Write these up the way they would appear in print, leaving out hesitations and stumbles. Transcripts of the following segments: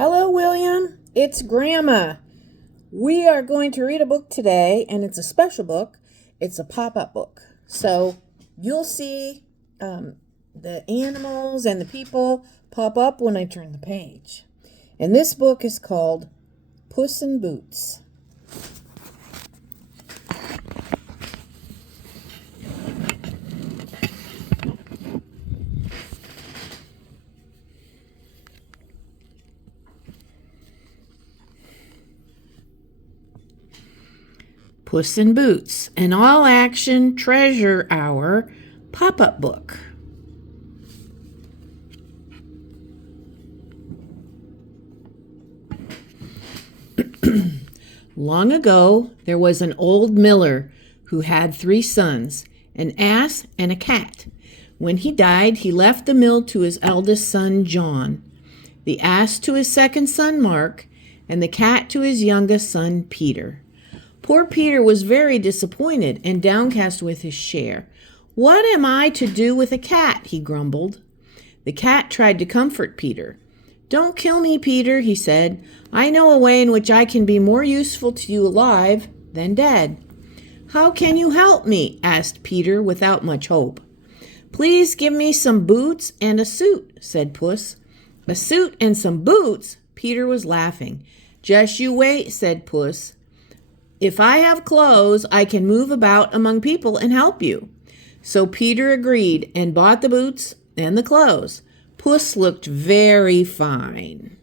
Hello, William. It's Grandma. We are going to read a book today, and it's a special book. It's a pop-up book. So you'll see the animals and the people pop up when I turn the page. And this book is called Puss in Boots. Puss in Boots, an all-action treasure hour pop-up book. Long ago, there was an old miller who had 3 sons, an ass and a cat. When he died, he left the mill to his eldest son, John, the ass to his second son, Mark, and the cat to his youngest son, Peter. Poor Peter was very disappointed and downcast with his share. "What am I to do with a cat?" he grumbled. The cat tried to comfort Peter. "Don't kill me, Peter," he said. "I know a way in which I can be more useful to you alive than dead." "How can you help me?" asked Peter without much hope. "Please give me some boots and a suit," said Puss. "A suit and some boots?" Peter was laughing. "Just you wait," said Puss. "If I have clothes, I can move about among people and help you." So Peter agreed and bought the boots and the clothes. Puss looked very fine.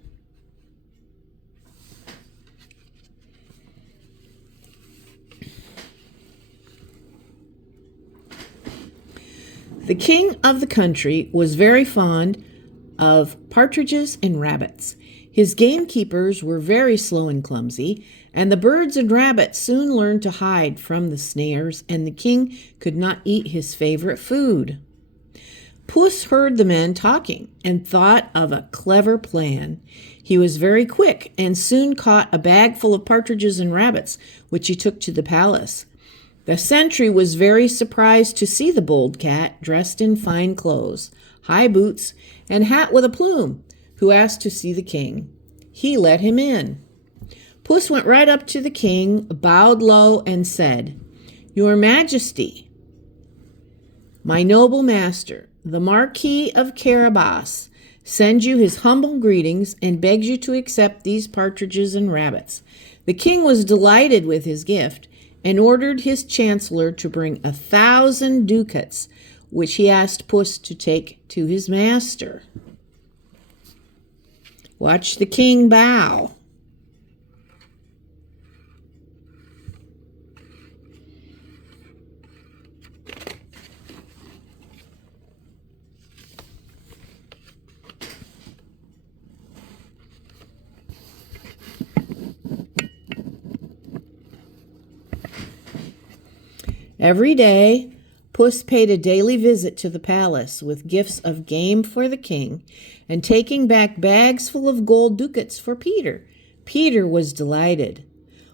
The king of the country was very fond of partridges and rabbits. His gamekeepers were very slow and clumsy, and the birds and rabbits soon learned to hide from the snares, and the king could not eat his favorite food. Puss heard the men talking and thought of a clever plan. He was very quick and soon caught a bag full of partridges and rabbits, which he took to the palace. The sentry was very surprised to see the bold cat dressed in fine clothes, high boots, and hat with a plume, who asked to see the king. He let him in. Puss went right up to the king, bowed low, and said, "Your Majesty, my noble master, the Marquis of Carabas, sends you his humble greetings and begs you to accept these partridges and rabbits." The king was delighted with his gift and ordered his chancellor to bring 1,000 ducats, which he asked Puss to take to his master. Watch the king bow. Every day, Puss paid a daily visit to the palace with gifts of game for the king and taking back bags full of gold ducats for Peter. Peter was delighted.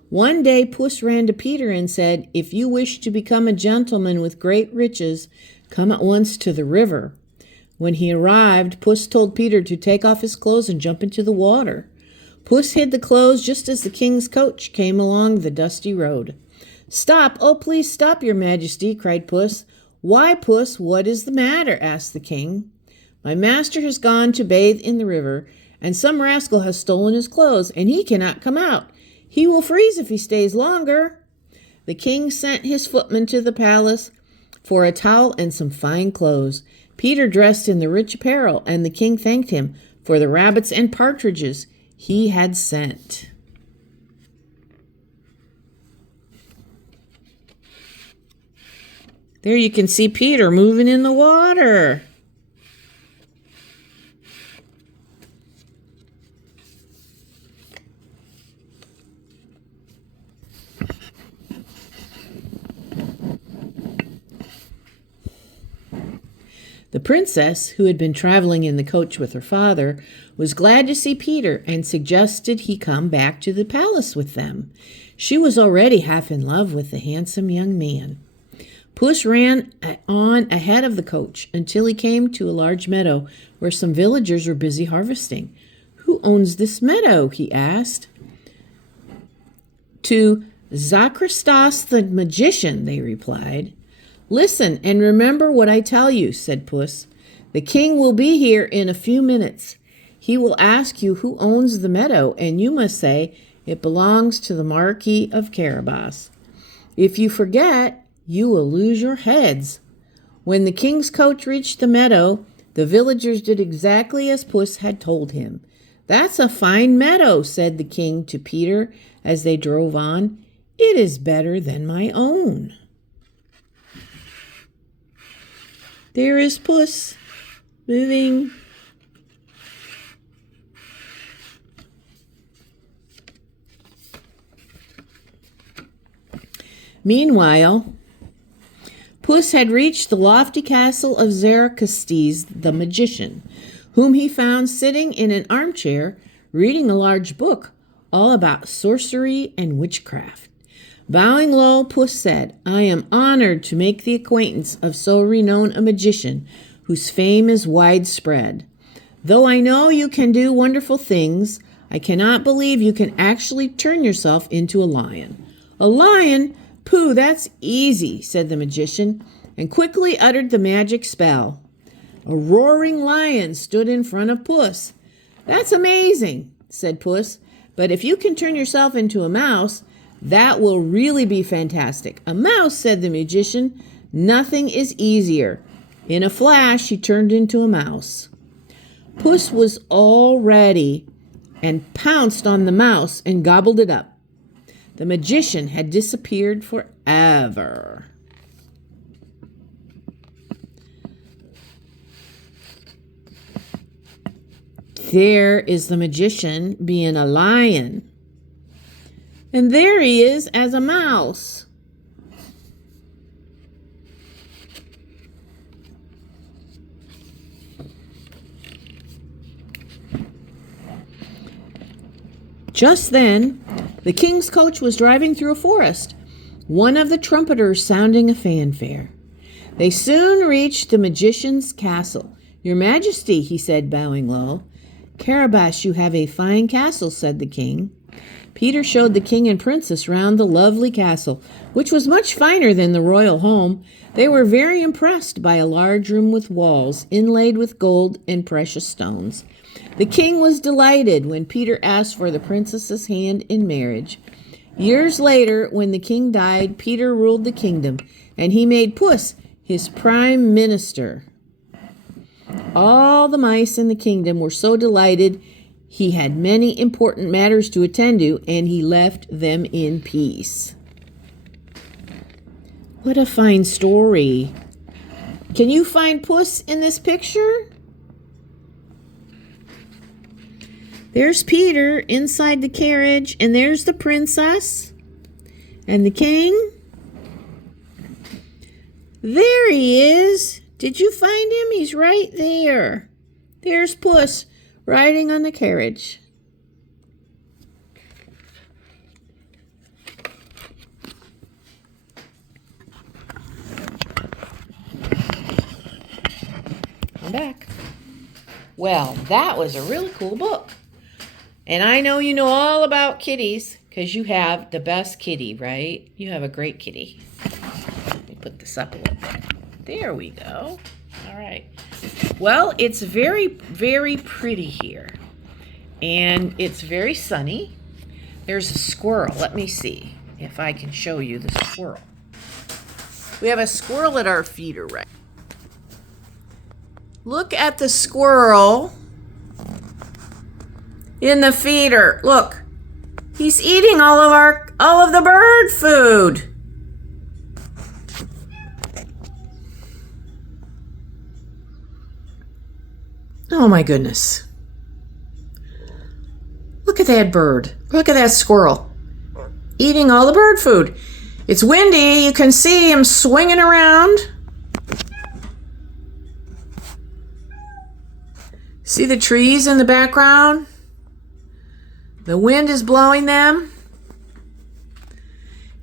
One day, Puss ran to Peter and said, "If you wish to become a gentleman with great riches, come at once to the river." When he arrived, Puss told Peter to take off his clothes and jump into the water. Puss hid the clothes just as the king's coach came along the dusty road. "Stop! Oh, please stop, your majesty!" cried Puss. "Why, Puss, what is the matter?" asked the king. "My master has gone to bathe in the river, and some rascal has stolen his clothes, and he cannot come out. He will freeze if he stays longer." The king sent his footman to the palace for a towel and some fine clothes. Peter dressed in the rich apparel, and the king thanked him for the rabbits and partridges he had sent. There you can see Peter moving in the water. The princess, who had been traveling in the coach with her father, was glad to see Peter and suggested he come back to the palace with them. She was already half in love with the handsome young man. Puss ran on ahead of the coach until he came to a large meadow where some villagers were busy harvesting. "Who owns this meadow?" he asked. "To Zacristos the magician," they replied. "Listen and remember what I tell you," said Puss. "The king will be here in a few minutes. He will ask you who owns the meadow, and you must say it belongs to the Marquis of Carabas. If you forget, you will lose your heads." When the king's coach reached the meadow, the villagers did exactly as Puss had told him. "That's a fine meadow," said the king to Peter as they drove on. "It is better than my own." There is Puss moving. Meanwhile, Puss had reached the lofty castle of Zacristos the magician, whom he found sitting in an armchair reading a large book all about sorcery and witchcraft. Bowing low, Puss said, "I am honored to make the acquaintance of so renowned a magician whose fame is widespread. Though I know you can do wonderful things, I cannot believe you can actually turn yourself into a lion." "A lion? Pooh, that's easy," said the magician, and quickly uttered the magic spell. A roaring lion stood in front of Puss. "That's amazing," said Puss, "but if you can turn yourself into a mouse, that will really be fantastic." "A mouse," said the magician. "Nothing is easier." In a flash, he turned into a mouse. Puss was all ready and pounced on the mouse and gobbled it up. The magician had disappeared forever. There is the magician being a lion. And there he is as a mouse. Just then, the king's coach was driving through a forest, one of the trumpeters sounding a fanfare. They soon reached the magician's castle. "Your Majesty," he said, bowing low. "Carabas, you have a fine castle," said the king. Peter showed the king and princess round the lovely castle, which was much finer than the royal home. They were very impressed by a large room with walls inlaid with gold and precious stones. The king was delighted when Peter asked for the princess's hand in marriage. Years later, when the king died, Peter ruled the kingdom, and he made Puss his prime minister. All the mice in the kingdom were so delighted he had many important matters to attend to, and he left them in peace. What a fine story. Can you find Puss in this picture? There's Peter inside the carriage, and there's the princess and the king. There he is. Did you find him? He's right there. There's Puss riding on the carriage. I'm back. Well, that was a really cool book. And I know you know all about kitties because you have the best kitty, right? You have a great kitty. Let me put this up a little bit. There we go. All right. Well, it's very, very pretty here. And it's very sunny. There's a squirrel. Let me see if I can show you the squirrel. We have a squirrel at our feeder, right? Look at the squirrel in the feeder. Look, he's eating all of the bird food. Oh my goodness. Look at that bird. Look at that squirrel eating all the bird food. It's windy. You can see him swinging around. See the trees in the background? The wind is blowing them.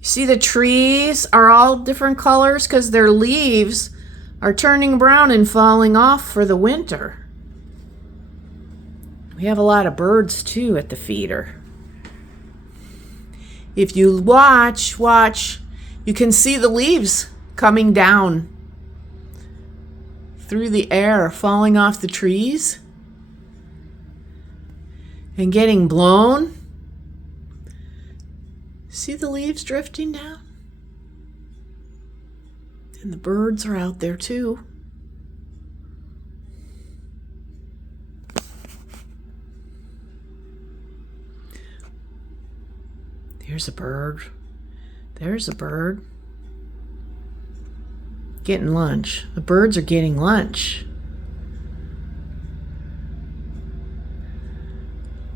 You see the trees are all different colors because their leaves are turning brown and falling off for the winter. We have a lot of birds too at the feeder. If you watch, you can see the leaves coming down through the air, falling off the trees and getting blown. See the leaves drifting down? And the birds are out there too. There's a bird. There's a bird. Getting lunch. The birds are getting lunch.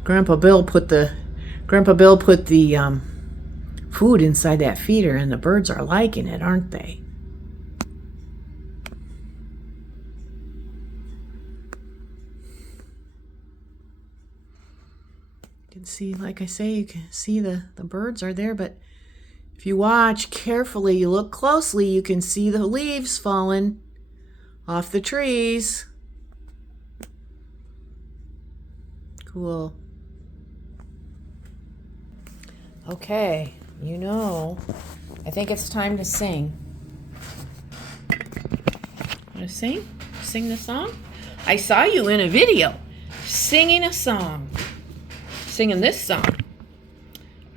Grandpa Bill put the food inside that feeder, and the birds are liking it, aren't they? You can see, like I say, you can see the birds are there, but if you watch carefully, you look closely, you can see the leaves falling off the trees. Cool. Okay, I think it's time to sing. Want to sing? Sing the song? I saw you in a video singing a song. Singing this song.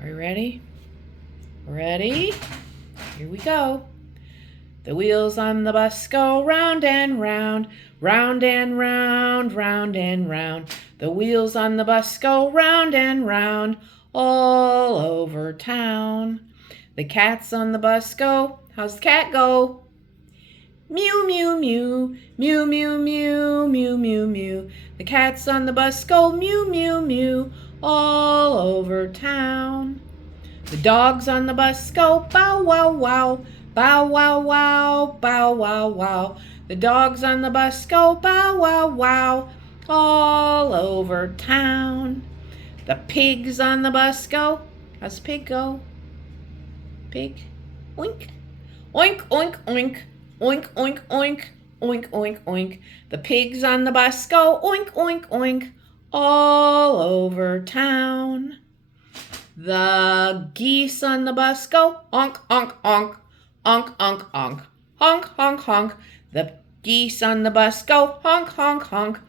Are you ready? Ready? Here we go. The wheels on the bus go round and round, round and round, round and round. The wheels on the bus go round and round, all over town. The cats on the bus go, how's the cat go? Mew, mew, mew, mew, mew, mew, mew, mew, mew. The cats on the bus go mew, mew, mew, all over town. The dogs on the bus go bow, wow, wow, bow, wow, wow, bow, wow, wow. The dogs on the bus go bow, wow, wow, all over town. The pigs on the bus go, how's the pig go? Pig, oink, oink, oink, oink, oink, oink, oink, oink, oink, oink. The pigs on the bus go oink, oink, oink, all over town. The geese on the bus go honk, honk, honk, honk, honk, honk, honk, honk, honk. The geese on the bus go honk, honk, honk,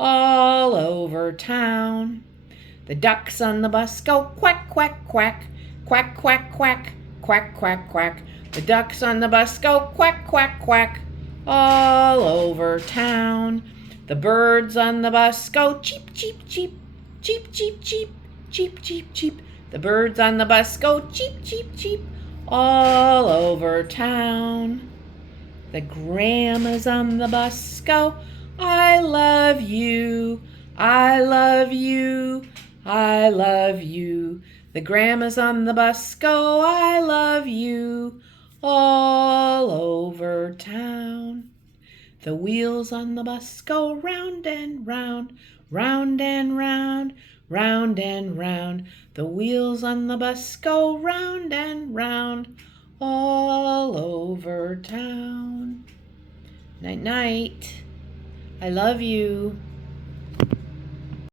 all over town. The ducks on the bus go quack, quack, quack, quack, quack, quack, quack, quack, quack. The ducks on the bus go quack, quack, quack, all over town. The birds on the bus go cheep, cheep, cheep, cheep, cheep, cheep, cheep, cheep, cheep. The birds on the bus go cheep, cheep, cheep, all over town. The grandmas on the bus go, I love you, I love you, I love you. The grandmas on the bus go, I love you, all over town. The wheels on the bus go round and round, round and round, round and round. The wheels on the bus go round and round, all over town. Night, night. I love you.